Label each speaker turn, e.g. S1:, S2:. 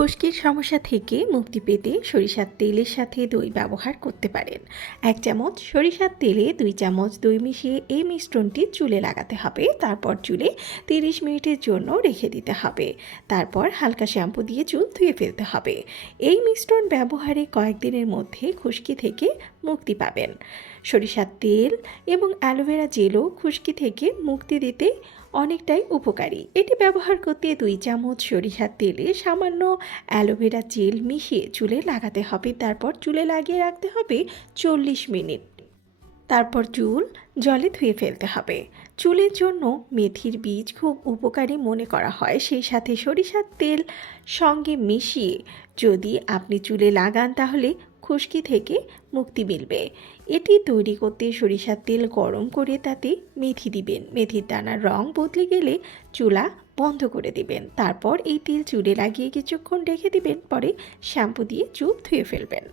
S1: খুশকির সমস্যা থেকে মুক্তি পেতে সরিষার তেলের সাথে দই ব্যবহার করতে পারেন। এক চামচ সরিষার তেলে দুই চামচ দই মিশিয়ে এই মিশ্রণটি চুলে লাগাতে হবে। তারপর চুলে তিরিশ মিনিটের জন্য রেখে দিতে হবে। তারপর হালকা শ্যাম্পু দিয়ে চুল ধুয়ে ফেলতে হবে। এই মিশ্রণ ব্যবহারে কয়েকদিনের মধ্যে খুশকি থেকে মুক্তি পাবেন। সরিষার তেল এবং অ্যালোভেরা জেলও খুশকি থেকে মুক্তি দিতে অনেকটাই উপকারী। এটি ব্যবহার করতে দুই চামচ সরিষার তেলে সামান্য অ্যালোভেরা জেল মিশিয়ে চুলে লাগাতে হবে। তারপর চুলে লাগিয়ে রাখতে হবে চল্লিশ মিনিট। তারপর চুল জলে ধুয়ে ফেলতে হবে। চুলের জন্য মেথির বীজ খুব উপকারী মনে করা হয়। সেই সাথে সরিষার তেল সঙ্গে মিশিয়ে যদি আপনি চুলে লাগান তাহলে খুশকি থেকে মুক্তি মিলবে। এটি তৈরি করতে সরিষার তেল গরম করে তাতে মেথি দিবেন। মেথির দানার রং বদলে গেলে চুলা বন্ধ করে দিবেন। তারপর এই তেল চুলে লাগিয়ে কিছুক্ষণ রেখে দিবেন। পরে শ্যাম্পু দিয়ে চুপ ধুয়ে ফেলবেন।